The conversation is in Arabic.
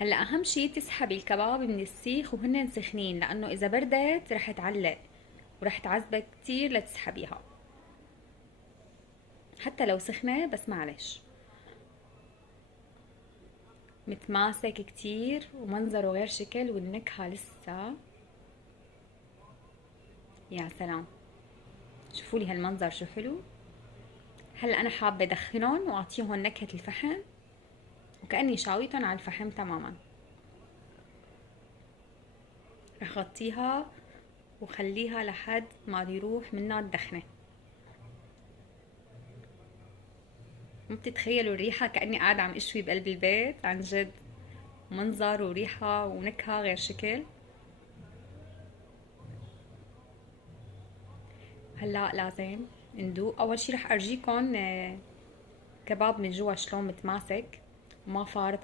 هلا اهم شي تسحبي الكباب من السيخ وهن سخنين، لانه اذا بردت رح تعلق ورح تعذبك كتير لتسحبيها. حتى لو سخنة بس معلش. متماسك كتير ومنظره غير شكل والنكهة لسه. يا سلام، شوفوا لي هالمنظر شو حلو. هلا انا حابة ادخنهم واعطيهم نكهة الفحم وكأني شاويتهم على الفحم تماما. رح غطيها وخليها لحد ما يروح منها الدخنة. مو بتتخيلوا الريحة؟ كأني قاعدة عم اشوي بقلب البيت عن جد. منظر وريحة ونكهة غير شكل. هلا لازم ندوق. اول شي رح ارجيكم كباب من جوا شلون متماسك وما فارط